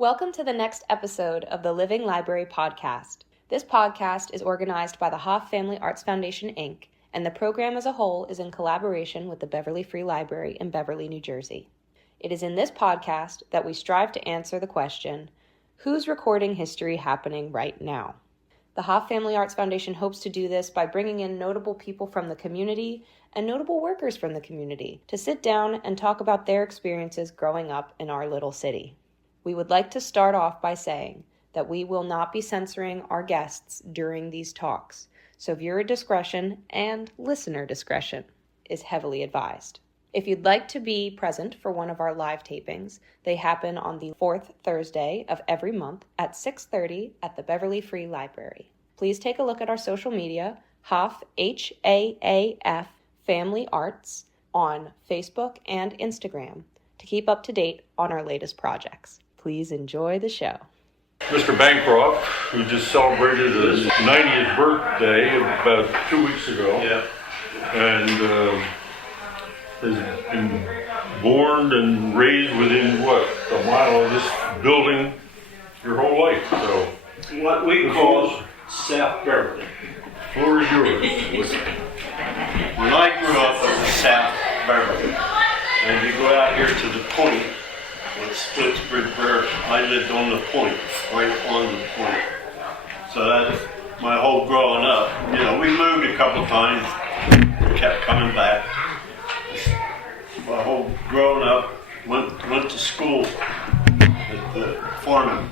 Welcome to the next episode of the Living Library Podcast. This podcast is organized by the Hoff Family Arts Foundation, Inc., and the program as a whole is in collaboration with the Beverly Free Library in Beverly, New Jersey. It is in this podcast that we strive to answer the question, who's recording history happening right now? The Hoff Family Arts Foundation hopes to do this by bringing in notable people from the community and notable workers from the community to sit down and talk about their experiences growing up in our little city. We would like to start off by saying that we will not be censoring our guests during these talks, so viewer discretion and listener discretion is heavily advised. If you'd like to be present for one of our live tapings, they happen on the fourth Thursday of every month at 6:30 at the Beverly Free Library. Please take a look at our social media, Hoff, H-A-A-F, Family Arts, on Facebook and Instagram to keep up to date on our latest projects. Please enjoy the show. Mr. Bancroft, who just celebrated his 90th birthday about 2 weeks ago, and has been born and raised within, a mile of this building your whole life. So, what we call South Beverly. Floor is yours. When I grew up, it was South Beverly. And you go out here to the point, with Splitsbridge Bridge, I lived on the point, right on the point. So that's my whole growing up. You know, we moved a couple times, kept coming back. My whole growing up, went to school at the Farnham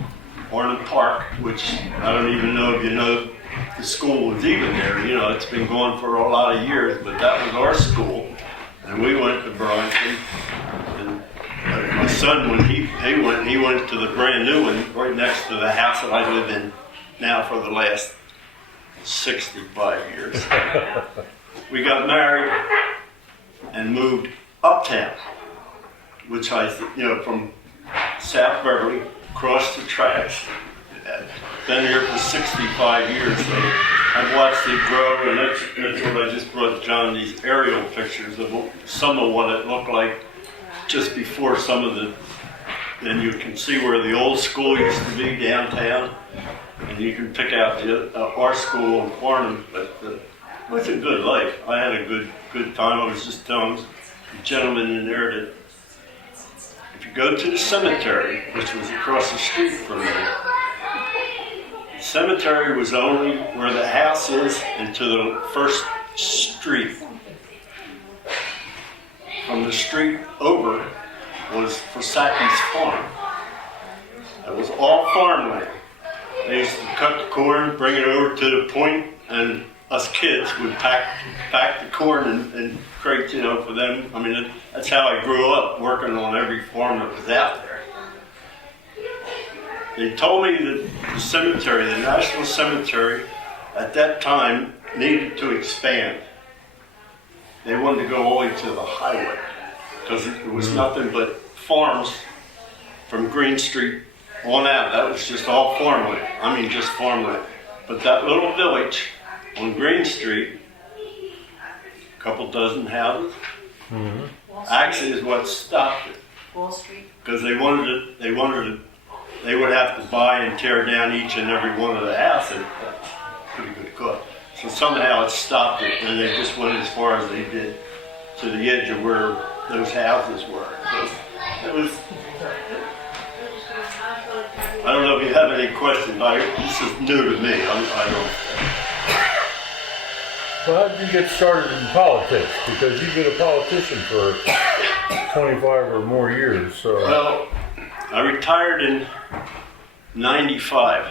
Park, which I don't even know if you know the school was even there. You know, it's been going for a lot of years, but that was our school. And we went to Burlington, and my son, when he went to the brand new one right next to the house that I live in now for the last 65 years. We got married and moved uptown, which from South Beverly, across the tracks. Been here for 65 years, so I've watched it grow, and that's what I just brought John these aerial pictures of some of what it looked like just before some of the, and you can see where the old school used to be downtown, and you can pick out our school in Farnham, but it was a good life. I had a good time. I was just telling the gentleman in there that if you go to the cemetery, which was across the street from me, the cemetery was only where the house is and to the first street. From the street over was Forsacki's farm. It was all farmland. They used to cut the corn, bring it over to the point, and us kids would pack the corn and crates, for them. I mean, that's how I grew up, working on every farm that was out there. They told me that the cemetery, the National Cemetery, at that time needed to expand. They wanted to go all the way to the highway because it was nothing but farms from Green Street on out. That was just all farmland. I mean, just farmland. But that little village on Green Street, a couple dozen houses, actually is what stopped it. Wall Street. Because they would have to buy and tear down each and every one of the houses. Pretty good cook. So somehow it stopped it, and they just went as far as they did to the edge of where those houses were. So it was. I don't know if you have any questions. This is new to me. I don't. Well, how did you get started in politics? Because you've been a politician for 25 or more years. So. Well, I retired in '95.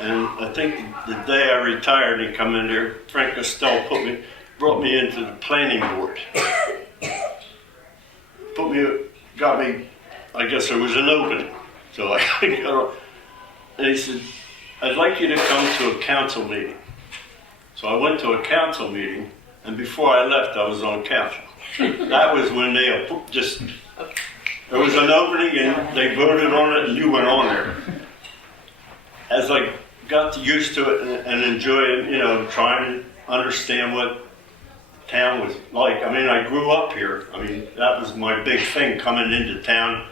And I think the day I retired and come in there, Frank Costello brought me into the planning board. Got me, I guess there was an opening. So and he said, I'd like you to come to a council meeting. So I went to a council meeting, and before I left, I was on council. That was when they there was an opening and they voted on it and you went on there. As I got used to it and enjoyed, trying to understand what town was like. I mean, I grew up here. I mean, that was my big thing coming into town.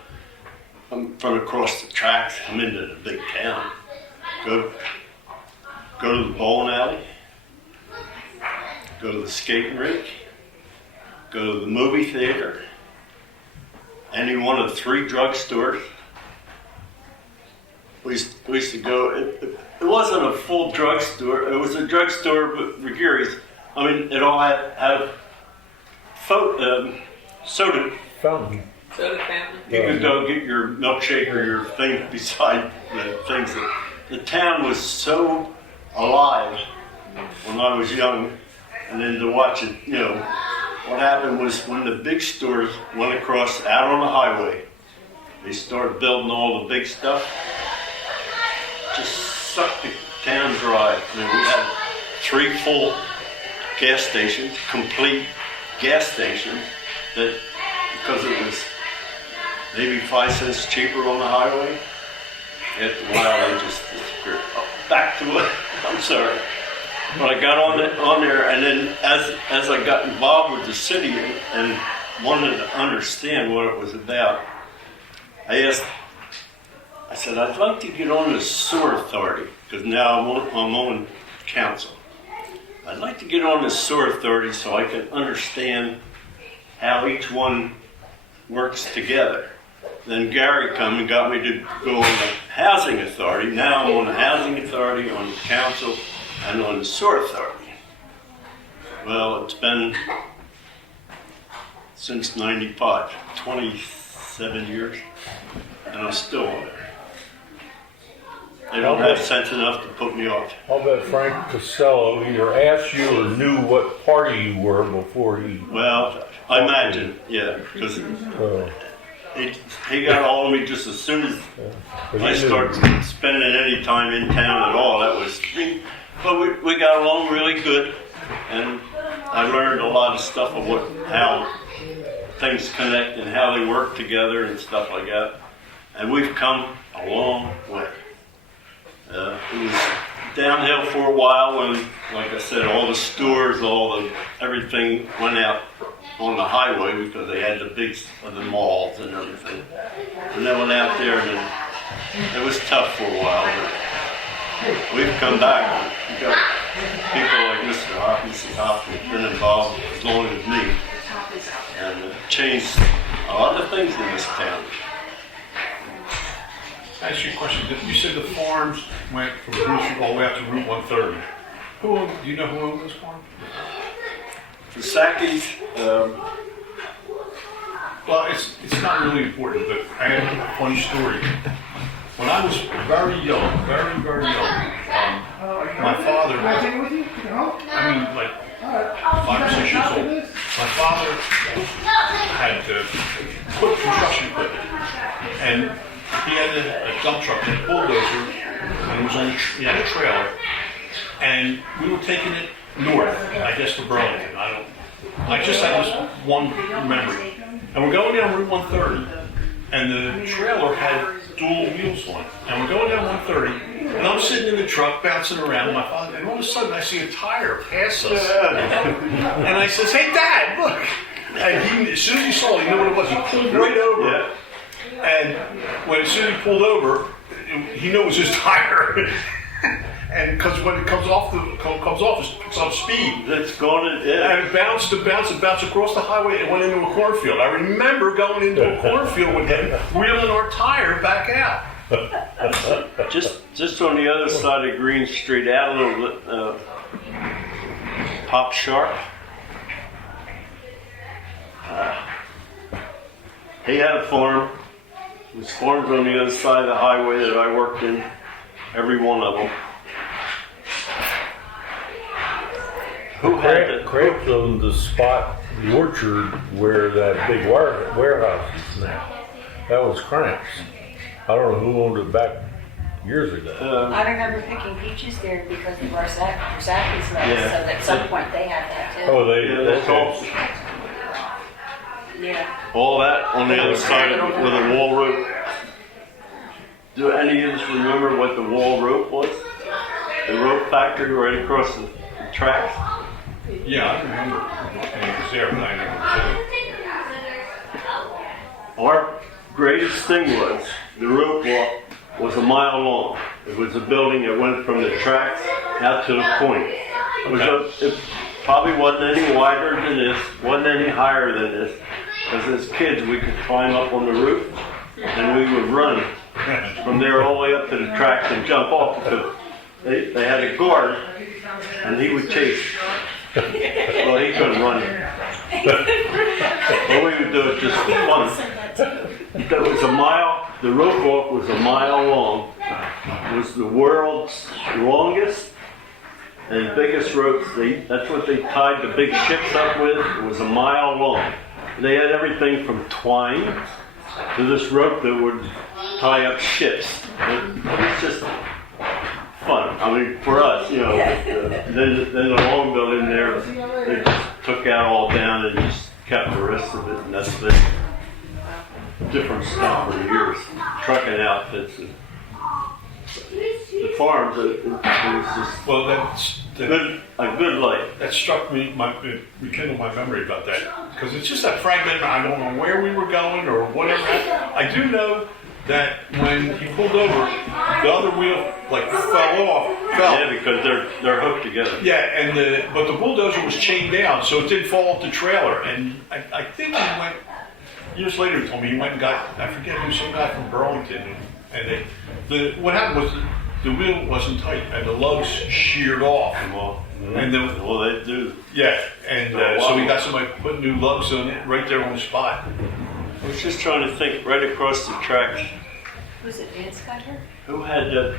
from across the tracks, come into the big town, go to the bowling alley, go to the skating rink, go to the movie theater, any one of the 3 drugstores. We used to go, it wasn't a full drugstore, it was a drugstore, but Rigiri's, I mean, it all had soda. Fountain. Soda fountain. You could go get your milkshake or your thing beside the things. The town was so alive when I was young, and then to watch it, you know, what happened was when the big stores went across out on the highway, they started building all the big stuff, just sucked the town dry. I mean, we had 3 full gas stations, complete gas stations, that because it was maybe 5 cents cheaper on the highway, after a while they just disappeared. Back to it. I'm sorry. But I got on there, and then as I got involved with the city and wanted to understand what it was about, I said, I'd like to get on the sewer authority, because now I'm on council. I'd like to get on the sewer authority so I can understand how each one works together. Then Gary come and got me to go on the housing authority. Now I'm on the housing authority, on the council, and on the sewer authority. Well, it's been since 95, 27 years, and I'm still on there. They don't have sense enough to put me off. I'll bet Frank Costello either asked you or knew what party you were before he... Well, I imagine, yeah, because he got all of me just as soon as I started spending any time in town at all. That was, but we got along really good, and I learned a lot of stuff of how things connect and how they work together and stuff like that. And we've come a long way. It was downhill for a while when, like I said, all the stores, everything went out on the highway because they had the malls and everything. And they went out there, and it was tough for a while, but we've come back. We've got people like Mr. Mrs. Hoffman been involved as long as me, and changed a lot of things in this town. I ask you a question. You said the farms went from Bruce Street all the way out to Route 130. Do you know who owned this farm? The Sackies, well, it's not really important, but I have a funny story. When I was very young, my father, like 5 or 6 years old, my father had put construction equipment, and he had a dump truck and a bulldozer, and he had a trailer, and we were taking it north, I guess to Burlington. I just had this one memory. And we're going down Route 130, and the trailer had dual wheels on it. And we're going down 130, and I'm sitting in the truck bouncing around, my father, and all of a sudden I see a tire pass us. And I says, "Hey Dad, look!" And as soon as he saw it, you know what it was? He pulled right over. Yeah. And as soon as he pulled over, he knew it was his tire. And because when it comes off, it picks up speed. It's going to, yeah. And it bounced across the highway and went into a cornfield. I remember going into a cornfield with him, wheeling our tire back out. Just on the other side of Green Street, out a little bit, Pop Sharp. He had a farm. It was farms on the other side of the highway that I worked in, every one of them. Who had it? Craig's owned the spot, the orchard, where that big warehouse is now. That was Crank's. I don't know who owned it back years ago. I remember picking peaches there because of our Zacky's left, Yeah. so at some point they had that too. Oh, That's all. Yeah. All that on the other side with a wall rope. Do any of us remember what the wall rope was? The rope factory right across the tracks? Yeah, I remember. And it was there, but I never Or greatest thing was the rope walk was a mile long. It was a building that went from the tracks out to the point. It probably wasn't any wider than this, wasn't any higher than this. Because as kids, we could climb up on the roof and we would run from there all the way up to the tracks and jump off because they had a guard and he would chase. Well, he couldn't run. What we would do is just fun. That was a mile, the rope walk was a mile long. It was the world's longest and biggest ropes. That's what they tied the big ships up with. It was a mile long. They had everything from twine to this rope that would tie up ships. It was just fun. I mean, for us, you know. Then the long building there, they just took that all down and just kept the rest of it, and that's been different stuff for years. Trucking outfits and the farms. It was just a good life. That struck me, rekindled my memory about that, because it's just that fragment. I don't know where we were going or whatever. I do know that when he pulled over, the other wheel fell. Yeah, because they're hooked together. Yeah, but the bulldozer was chained down, so it didn't fall off the trailer. And I think he went, years later he told me he went and got, I forget who, some guy from Burlington, and what happened was the wheel wasn't tight and the lugs sheared off. Well, they do. Yeah, and so we got somebody putting new lugs on it right there on the spot. I was just trying to think, right across the tracks. Was it Vance Cutter? Who had the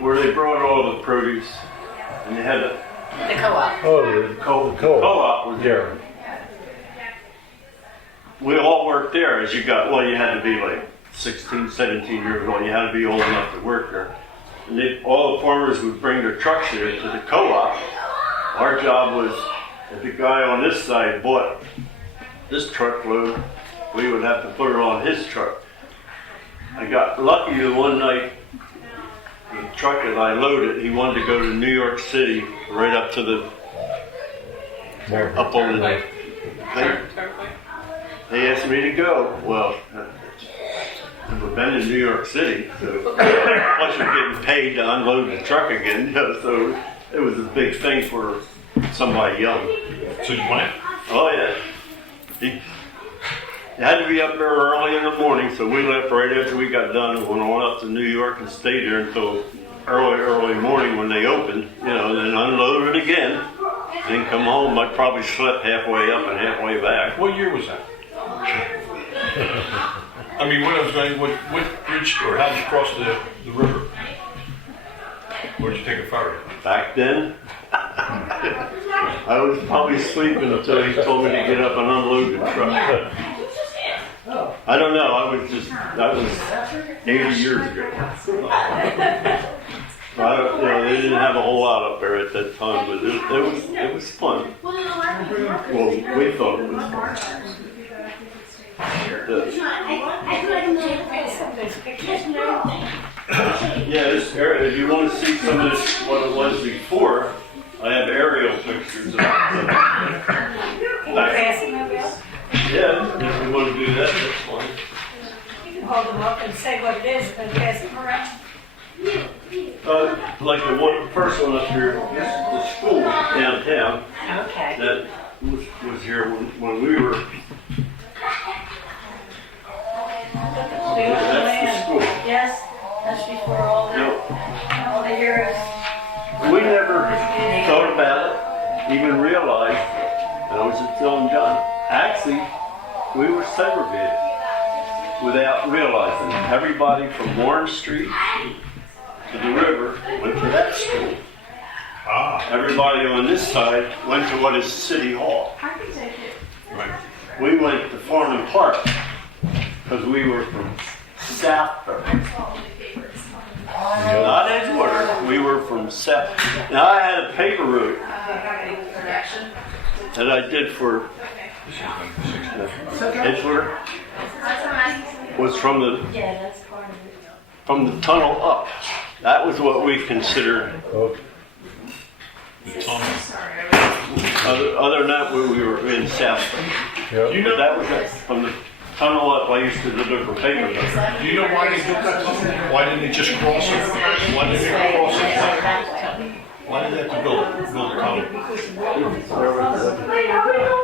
where they brought all the produce and they had The co-op. Oh, the co-op was there. Yeah. We all worked there as you had to be like 16, 17 years old. You had to be old enough to work there. And all the farmers would bring their trucks here to the co-op. Our job was, if the guy on this side bought this truckload, we would have to put it on his truck. I got lucky the one night, the truck that I loaded, he wanted to go to New York City, right up to up on the thing. They asked me to go. Well, I've never been in New York City, so plus you're getting paid to unload the truck again, so it was a big thing for somebody young. So you went? Oh yeah. You had to be up there early in the morning, so we left right after we got done and went on up to New York and stayed there until early morning when they opened, then unload it again, then come home. I probably slept halfway up and halfway back. What year was that? I mean, when I was going, what bridge or how did you cross the river? Or did you take a ferry? Back then, I was probably sleeping until he told me to get up and unload the truck. I don't know. That was 80 years ago. They didn't have a whole lot up there at that time, but it was fun. Well, we thought it was fun. This area, if you want to see some of this, what it was before, I have aerial pictures of it. Yeah, if you want to do that, that's fine. You can hold them up and say what it is and pass them around. Like the first one up here, this is the school downtown. Okay. That was here when we were. That's the school. Yes, that's before all the years. We never thought about it, even realized, and I was just telling John, actually, we were segregated without realizing. Everybody from Warren Street to the river went to that school. Everybody on this side went to what is City Hall. Right. We went to Farnham Park because we were from Southburg. Not Edgewater. We were from South. Now I had a paper route that I did for Edgewater. Was from the tunnel up. That was what we considered. The tunnel. Other than that, we were in South Street. Yep. Do you know, That was from the tunnel up. I used to deliver paper. do you know why they built that tunnel? Why didn't they just cross it? Why didn't they cross it? Why did they have to build a tunnel?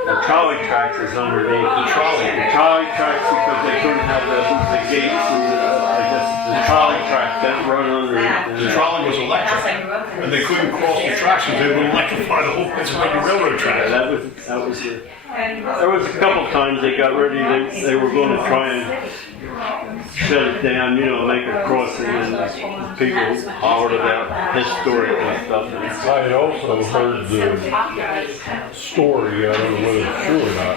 The trolley tracks is underneath. The trolley. The trolley tracks because they couldn't have the gates and I guess the trolley track that run under. The trolley was electric, and they couldn't cross the tracks because they would electrify the whole Pennsylvania Railroad Yeah, track. that was it. There was a couple times they got ready. They were going to try and shut it down, make a crossing, and people hollered about historic and stuff. I had also heard the story, I don't know whether it's true or not,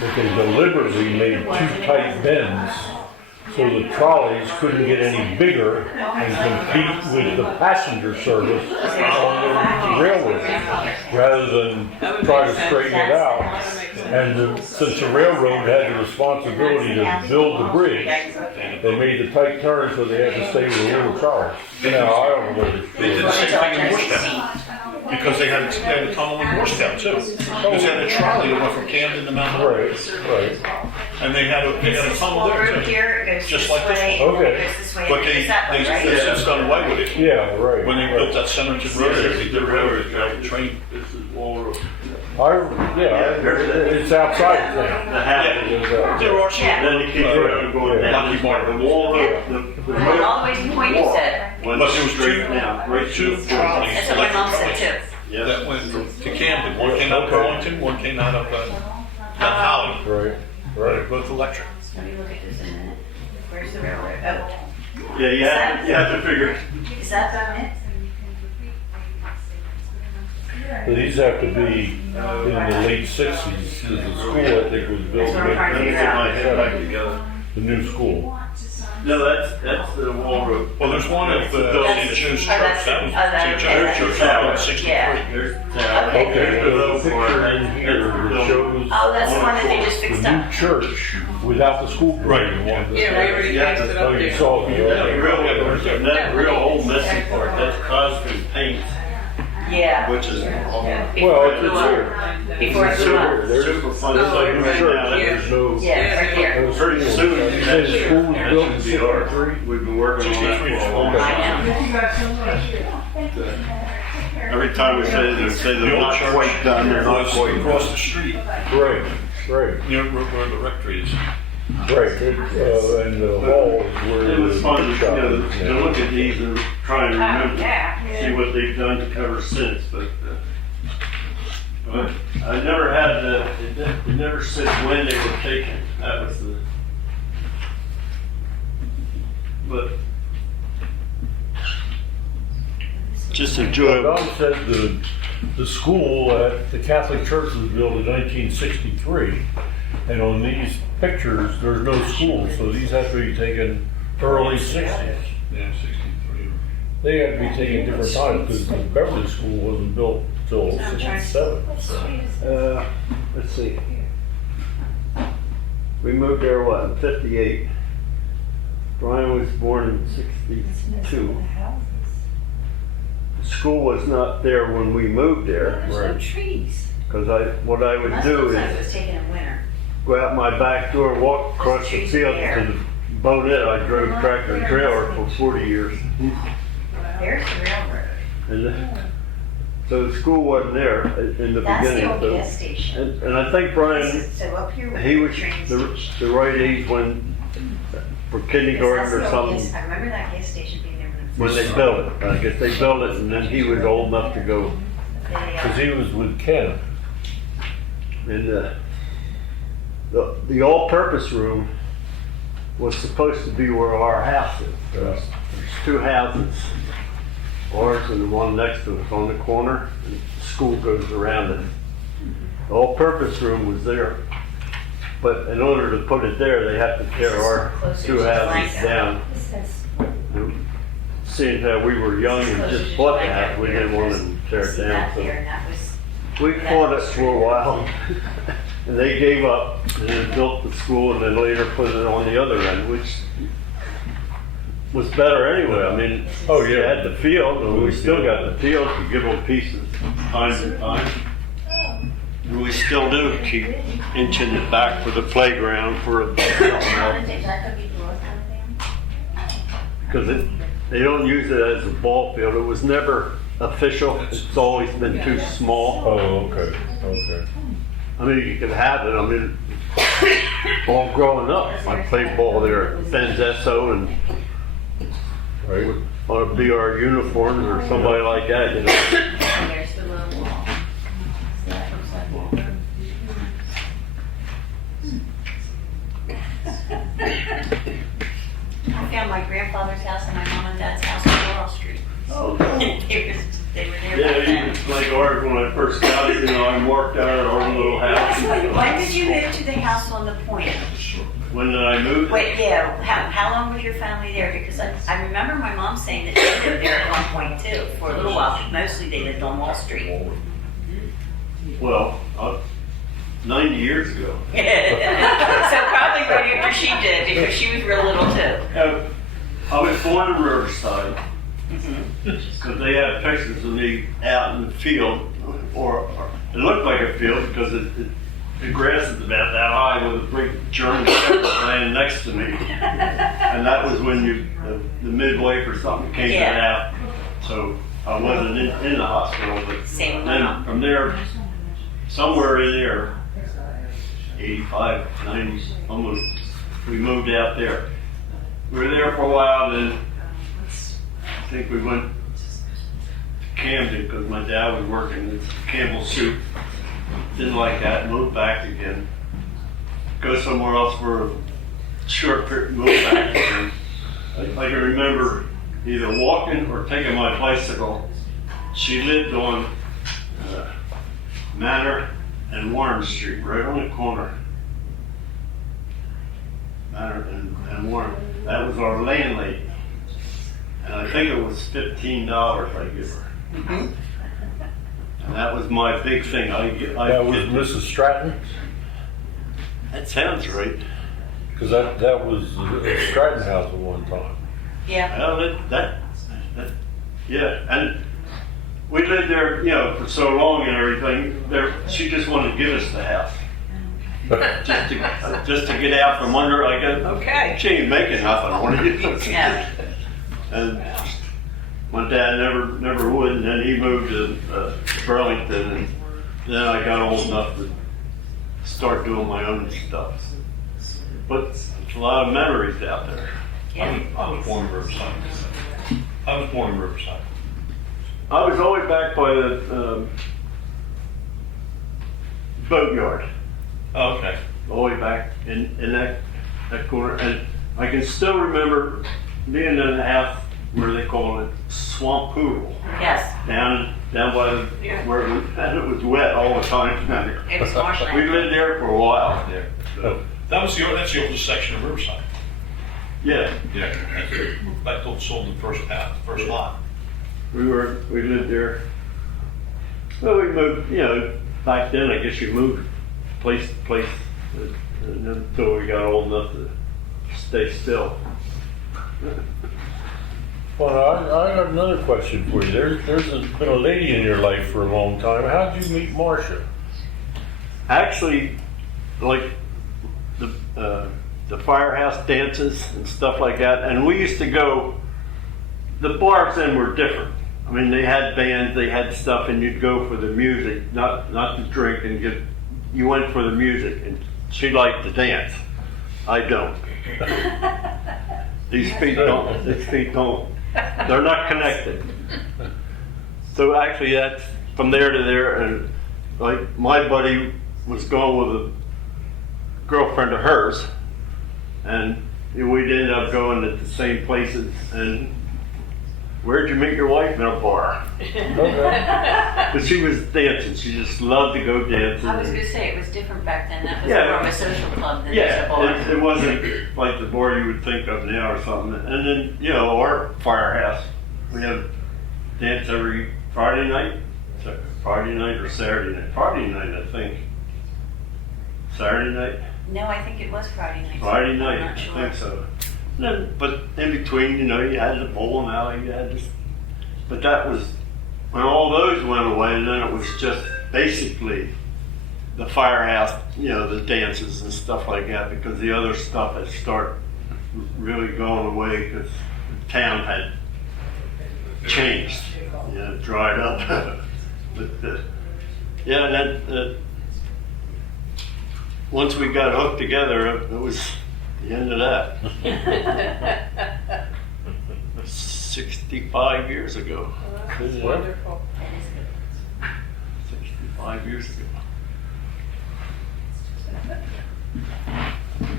that they deliberately made two tight bends so the trolleys couldn't get any bigger and compete with the passenger service on the railroad, rather than try to straighten it out. And since the railroad had the responsibility to build the bridge, they made the tight turns so they had to stay with the little trolleys. Now, I don't know whether it's They did true. the same thing in Morristown, because they had a tunnel in Morristown too. Because they had a trolley that went from Camden to Mount Hope, Right. and they had a tunnel there too. Just like this one. Okay. But they've since done away with it. Yeah, right. When they built that Centerton Road, they did railroad train. This is Walrus. It's outside The habit. There are some. Then it keeps going down. Lucky Martin. The wall, All the way to the point you said. went But there was straight down. Right two to the trolleys, That's what my mom electric said trolleys, too. Yeah. that went to Camden. One came out of Burlington, one came out of Holly. Right. They're both electric. Let me look at this in a minute. Where's the railroad? Oh, Yeah, you have to figure. is that it? But these have to be in the late 60s. The school, I think, was built That's what I'm trying to Let me figure get my out. head back together. the new school. No, that's the Walrus. Well, there's one of St. Joe's Church. That was that's- St. Joe's Church in 63. Yeah. There's Okay. Okay, there's a picture in here that shows Oh, that's the one that they just the fixed new up. church without the school building. Right. One Yeah, that- they already Yeah, fixed it Oh, up you there. saw it. that real old messy part, that's Cosby paint, Yeah. which is Well, it's Before here. Before it's super, up. super fun. It's Oh, like right. right Church, now. there's no. Yeah, right there. no Pretty school. soon, You that said the should- school was that built in should be ours. 63? We've been working on that for a long I time. know. Thank you guys so much. Every time we say they say they're The old not church quite done, they're not was quite across done. the street, Right. near where the rectory is. Right. And the hall is where It was the fun book shop is to now. look at these and try and remember, Yeah. see what they've done to cover since, but I never had it never said when they were taken. That was but just enjoyable. Don said the school at the Catholic Church was built in 1963, and on these pictures, there's no school, so these have to be taken early 60s. Yeah, 63. They had to be taken different times, because the Beverly School wasn't built till 67. So. Let's see. We moved there, what, in 58? Brian was born in 62. The school was not there when we moved there, There's no trees. because what I would Must do look like it is was taken in winter. go out my back door, walk across the field to the bonet. I drove tractor and trailer for 40 years. There's the railroad. And so the school wasn't there in the That's beginning. the old so- gas station. And I think Brian, So up here. he was trains- the right age when, for kindergarten or That's the old gas- something, I remember that gas station being there when they built it. I guess they built it and then he was old enough to go. Because he was with Ken. And the all-purpose room was supposed to be where our house is. There's two houses, ours and the one next to us on the corner, and the school goes around it. The all-purpose room was there, but in order to put it there, they have to tear our two houses down. Seeing how we were young and just bought the house, we didn't want to tear it down. That So there, and that was. we fought it for a while, and they gave up, and then built the school, and then later put it on the other end, which was better anyway. I mean, you had the field, and we still got the field to give them pieces time to time. we still do keep inching it back for the playground for a because they don't use it as a ball field. It was never official. It's always been too small. Oh, okay, okay. I mean, you could have it. I mean, all growing up, I played ball there at Benzesso and Right. or be our uniforms or somebody like that, you know. I found my grandfather's house and my mom and dad's house on Laurel Street. Oh, They were there yeah, back then. even like ours when I first got it, you know, I marked out our little house. When did you move to the house on the point? When did I move? Wait, yeah, how long was your family there? Because I remember my mom saying that they lived there at one point too, for a little while. Mostly they lived on Wall Street. Well, 90 years ago. So probably right after she did, because she was real little too. I was born in Riverside because they had pictures of me out in the field, or it looked like a field because the grass is about that high with a big German shepherd laying next to me, and that was when the midwife or something came out. So I wasn't in the hospital, but Same then from there, somewhere in there, 85, 90, almost, we moved out there. We were there for a while, then I think we went to Camden because my dad was working at Campbell Soup. Didn't like that, moved back again. Go somewhere else for a short period, move back again. I can remember either walking or taking my bicycle. She lived on Manor and Warren Street, right on the corner. Manor and Warren. That was our landlady. And I think it was $15 I give her. And that was my big thing. That was Mrs. Stratton? That sounds right. Because that was the Stratton house at one time. Yeah. Well, yeah. And we lived there, you know, for so long and everything. She just wanted to give us the house. just to get out from under. I guess. Okay. She ain't making nothing on it. Yeah. And my dad never would, and then he moved to Burlington, and then I got old enough to start doing my own stuff. But it's a lot of memories out there. I was born in Riverside. I I was always back by the boatyard. Oh, okay. All the way back in that corner. And I can still remember being in the house where they call it Swamp Poodle. Yes. Down by where it was wet all the time. It was marshland. We lived there for a while. Yeah. So, That's the oldest section of Riverside. yeah, Yeah. That sold the first lot. we lived there. Well, we moved, you know, back then I guess you moved place to place until we got old enough to stay still. Well, I got another question for you. There's been a lady in your life for a long time. How did you meet Marcia? Actually, like the firehouse dances and stuff like that, and we used to go. The bars then were different. I mean, they had bands, they had stuff, and you'd go for the music, not to drink, and you went for the music. And she liked to dance. I don't. These feet don't. These feet don't. They're not connected. So actually, that's from there to there, and like my buddy was going with a girlfriend of hers, and we'd end up going to the same places. And where'd you meet your wife? In a bar. But she was dancing. She just loved to go dancing. I was going to say, it was different back then. That was Yeah. more of a social club than a bar. Yeah, it wasn't like the bar you would think of now or something. And then, you know, our firehouse, we have dance every Friday night. So Friday night or Saturday night. Friday night, I think. Saturday night? No, I think it was Friday night. Friday night, I'm not I sure. think so. Then, but in between, you know, you had the bowling alley, you had this. But that was, when all those went away, and then it was just basically the firehouse, the dances and stuff like that, because the other stuff had started really going away because the town had changed, dried up. But once we got hooked together, it was the end of that. 65 years ago. That's wonderful. 65 years ago.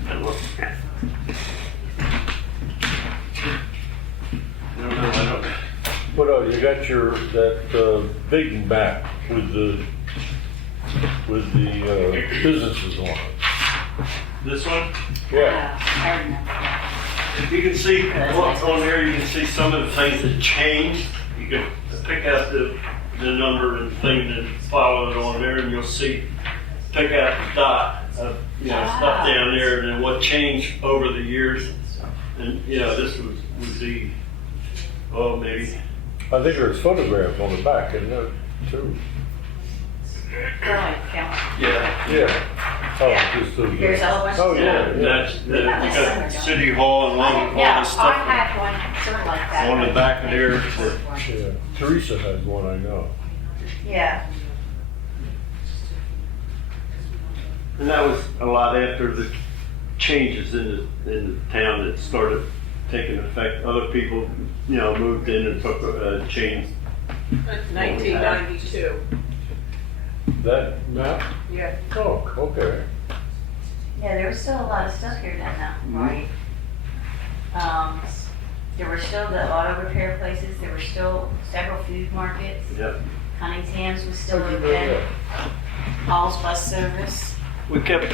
And look. What you got that big map with the businesses on it. This one? Yeah. I remember that. If you can see what's on there, you can see some of the things that changed. You can pick out the number and thing and follow it on there, and you'll see, pick out the dot of stuff down there, and then what changed over the years. And this would be, maybe. I think there's photographs on the back, isn't there, too? Yeah. Yeah. Oh, just the. Here's a whole bunch Oh, of yeah. That's you got City Hall and all Yeah, this I stuff had one sort of like that. on the back of there. Yeah. Teresa has one, I know. Yeah. And that was a lot after the changes in the town that started taking effect. Other people, moved in and took changed. 1992. That map? Yeah. Oh, okay. Yeah, there was still a lot of stuff here then, though, right? There were still the auto repair places. There were still several food markets. Yep. Cunningham's was still How'd you know open. that? Hall's bus service. We kept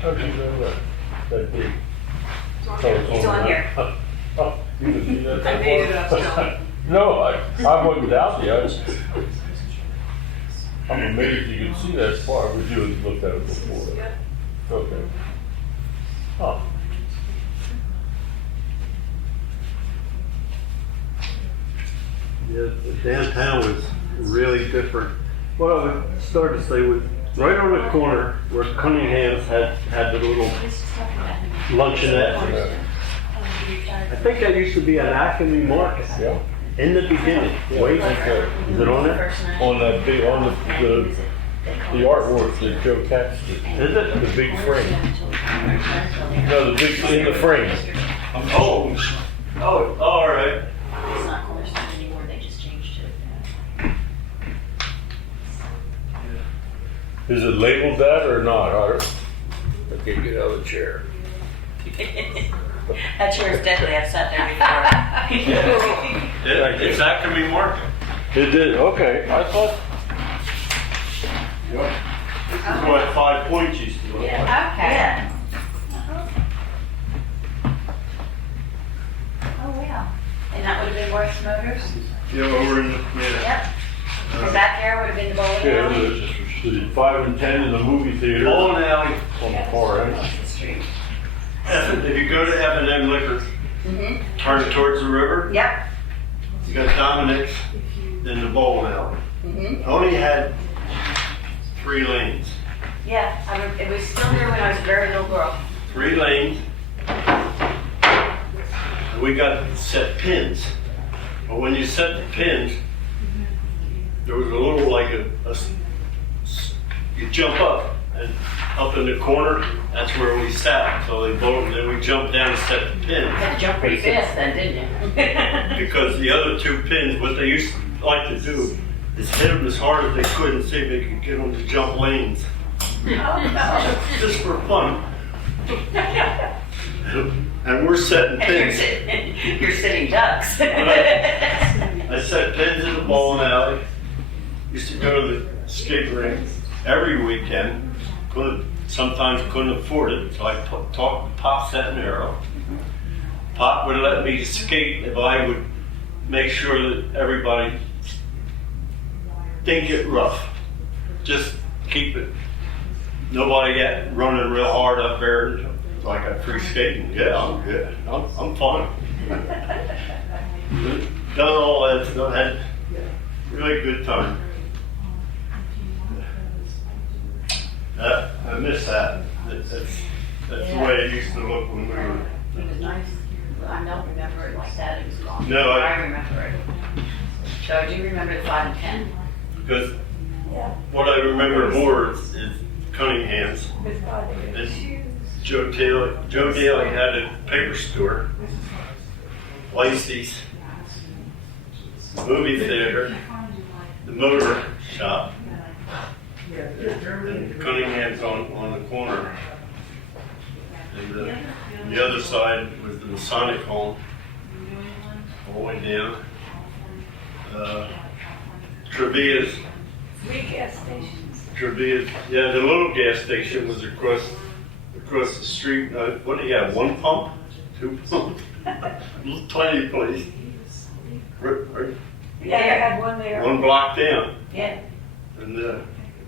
How'd you know that? That big? It's on here. Oh, you can see that? I made it up, John. No, I wasn't doubting you. I'm amazed you could see that far, but you had looked at it before. Yeah. Okay. Huh. Yeah, downtown was really different. What I would start to say was right on the corner where Cunningham's had the little luncheonette. I think that used to be an Acme Market Yeah. in the beginning. Way back there. Is it on there? On that big, on the artwork that Joe Katz did. Is it? The big frame. No, the big, in the frame. Oh, all right. It's not Cornerstone anymore. They just changed it. Is it labeled that or not? I can't get out of the chair. That chair is deadly. I've sat there before. It's Acme Market. It did, okay. I thought, This is what 5 Points used to look like. Yeah. Oh, wow. And that would have been Worth's Motors? Over in the, Yep. And back there would have been the bowling yeah, alley. the 5 and 10 in the movie theater on bowling alley. the far end. Across the street. If you go to F&M Liquors, Mm-hmm. turn towards the river, Yep. you got Dominic's, then the bowling alley. Mm-hmm. Only had 3 lanes. Yeah, it was still there when I was a very little girl. 3 lanes. We got set pins. But when you set the pins, there was a little like you jump up, and up in the corner, that's where we sat. So they voted, then we jumped down and set the You pins. had to jump pretty fast then, didn't you? Because the other 2 pins, what they used to like to do is hit them as hard as they could and see if they could get them to jump lanes. Just for fun. And we're setting pins. You're sitting ducks. I set pins in the bowling alley. Used to go to the skate rink every weekend. Sometimes couldn't afford it, so I talked to Pop Centenaro. Pop would let me skate if I would make sure that everybody didn't get rough. Just keep it. Nobody got running real hard up there like a free skating. Yeah, I'm good. I'm fine. Done all that stuff, had really good time. I miss that. That's the way it used to look when we were. It was nice. I don't remember it like that. It was long. No, I remember it. So I do remember the 5 and 10. Because what I remember more is Cunningham's. And Joe Daly had a paper store, Lacey's, movie theater, the motor shop. And Cunningham's on the corner. And the other side was the Masonic home, all the way down. Trevilla's. 3 gas stations. Trevilla's, yeah, the little gas station was across the street. What do you have? 1 pump? 2 pumps? Little tiny place. Right, Yeah, I had one there. 1 block down. Yeah. And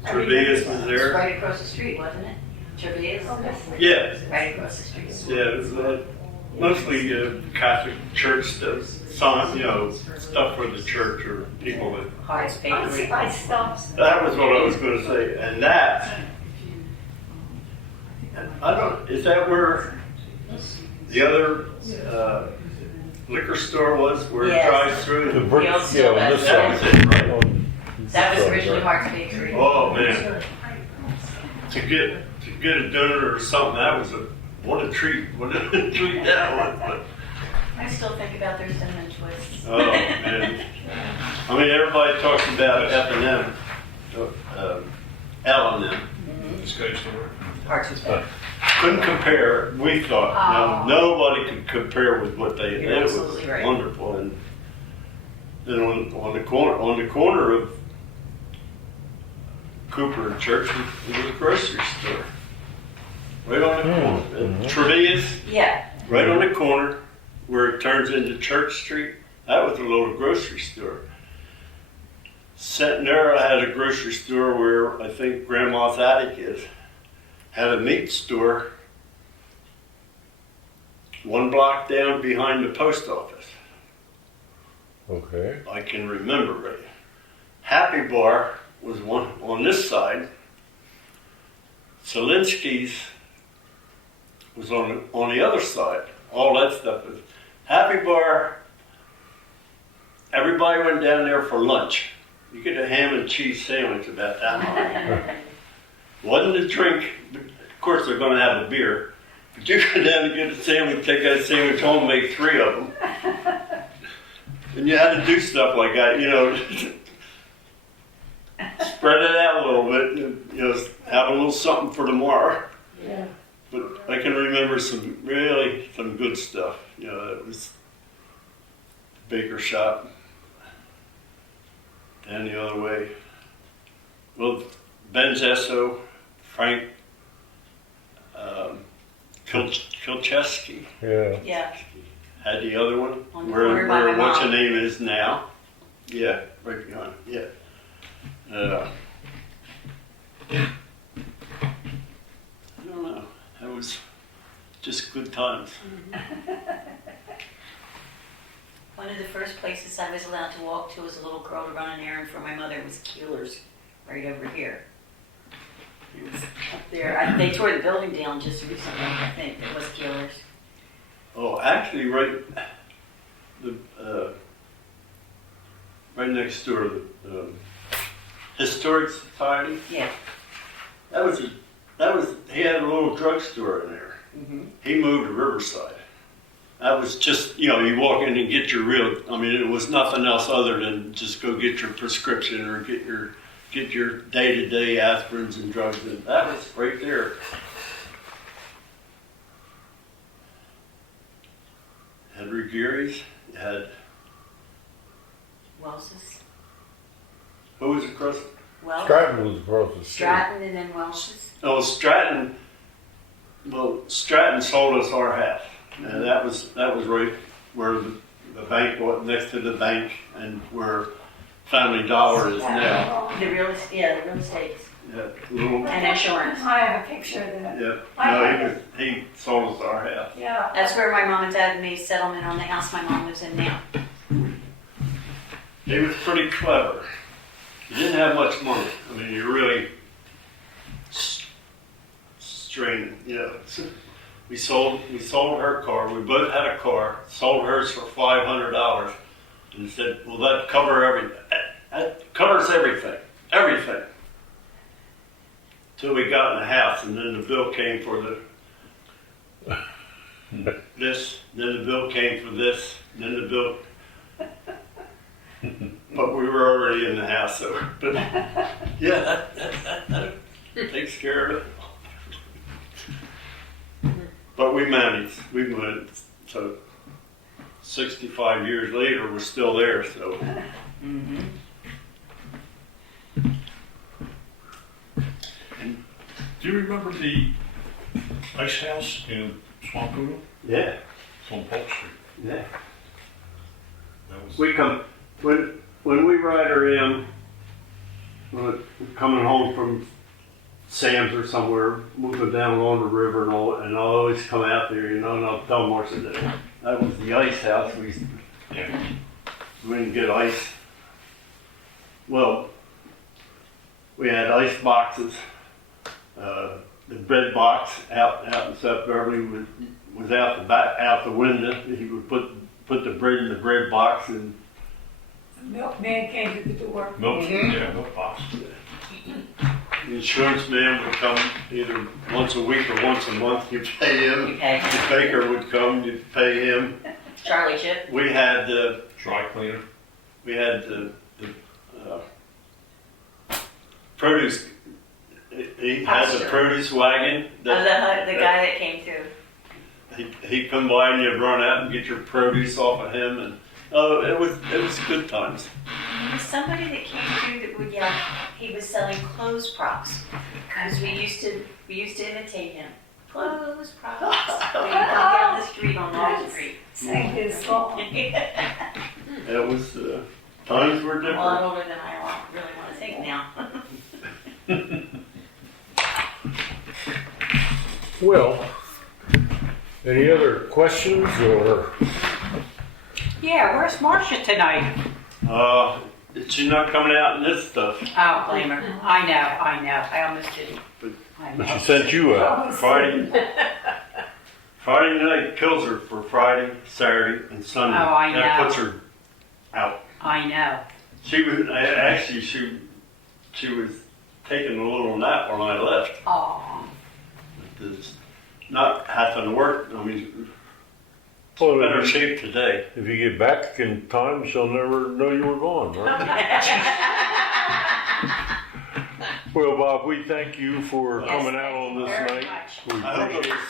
Trevilla's was It's there. right across the street, wasn't it? Trevilla's? Oh, that's Yeah, Right across the street. yeah. It was mostly Catholic church stuff. Stuff for the church or people that. Hardest bakery. I stopped. That was what I was going to say, and that. Is that where the other liquor store was, where Yes. it drives through? The brick, Yeah, on this that was side. it, right? That was originally Hart's Bakery. Oh man, to get a dinner or something, that was what a treat! What a treat that was! But, I still think about their cinnamon twists. oh man, I mean everybody talks about F&M, L&M. Just goes to work. Hart's was better. Couldn't compare. We thought nobody could compare with what they did. You're It was absolutely right. wonderful. And then on the corner of Cooper and Church was a grocery store. Right on the corner. Trevilla's, Yeah. right on the corner where it turns into Church Street. That was a little grocery store. Centenera had a grocery store where I think Grandma's Attic is. Had a meat store 1 block down behind the post office. Okay. I can remember right. Happy Bar was one on this side. Zelinsky's was on the other side. All that stuff was Happy Bar. Everybody went down there for lunch. You get a ham and cheese sandwich about that high. Wasn't a drink. Of course, they're going to have a beer. But you go down and get a sandwich, take that sandwich home, make 3 of them. And you had to do stuff like that, spread it out a little bit, and, have a little something for tomorrow. Yeah. But I can remember some good stuff. It was baker shop. And the other way. Well, Ben's Esso, Frank Kilcheski Yeah. Yeah. had the other one. On the Where corner by my what's mom. her name is now. Yeah, right behind. Yeah. I don't know. That was just good times. One of the first places I was allowed to walk to as a little girl to run an errand for my mother was Keeler's, right over here. It was up there. They tore the building down just recently, I think. It was Keeler's. Oh, actually, right next door, the Historic Society. Yeah. He had a little drugstore in there. Mm-hmm. He moved to Riverside. That was just, you walk in and get your it was nothing else other than just go get your prescription or get your day-to-day aspirins and drugs. And that was right there. Had Ruggieri's, had, Welch's. who was across? Welch. Stratton was across the street. Stratton and then Welch's. Oh, Stratton. Well, Stratton sold us our half, and that was right where the bank was, next to the bank, and where Family Dollar is now. The real estate. Yeah, little, And insurance. I have a picture of that. yeah. I No, have he sold us our house. Yeah. That's where my mom and dad made settlement on the house my mom lives in now. He was pretty clever. He didn't have much money. I mean, you really strained, you know. We sold her car. We both had a car. Sold hers for $500, and he said, "Well, that cover everything. That covers everything, everything." Till we got in the house, and then the bill came for this. Then the bill came for this. Then the bill. But we were already in the house, so. But yeah, that takes care of it. But we managed. We went. So 65 years later, we're still there. So. Mm-hmm. Do you remember the ice house in Swamp Poodle? Yeah. It's on Polk Street. Yeah. That was. We come when we ride her in. Coming home from Sam's or somewhere, moving down along the river and all, and I'll always come out there, you know, and I'll tell Marcia that was the ice house. We didn't get ice. Well, we had ice boxes. The bread box out in South Beverly was out the window. He would put the bread in the bread box, and Milkman came to the door. Milk, yeah, milk box. the insurance man would come either once a week or once a month. You pay him. You pay him. The baker would come. You pay him. Charlie Chip. We had Dry cleaner. the produce. He had the produce wagon. The guy that came through. He'd come by and you'd run out and get your produce off of him, and it was good times. There was somebody that came through that would yell. He was selling clothes props because we used to imitate him. Clothes props. We would go down the street on Long Street. Sang his song. It was times were different. Well, I'm older than I really want to think now. Well, any other questions or? Yeah, where's Marcia tonight? She's not coming out in this stuff. Oh, blame her. I know. I almost didn't. But she sent you out. Friday night kills her for Friday, Saturday, and Sunday. Oh, I That know. puts her out. I know. She was actually she was taking a little nap when I left. Oh. It's not having to work. I mean, Well, better shape today. if you get back in time, she'll never know you were gone, right? Well, Bob, we thank you for Yes, coming out thank on you this very night. much. We I hope appreciate it was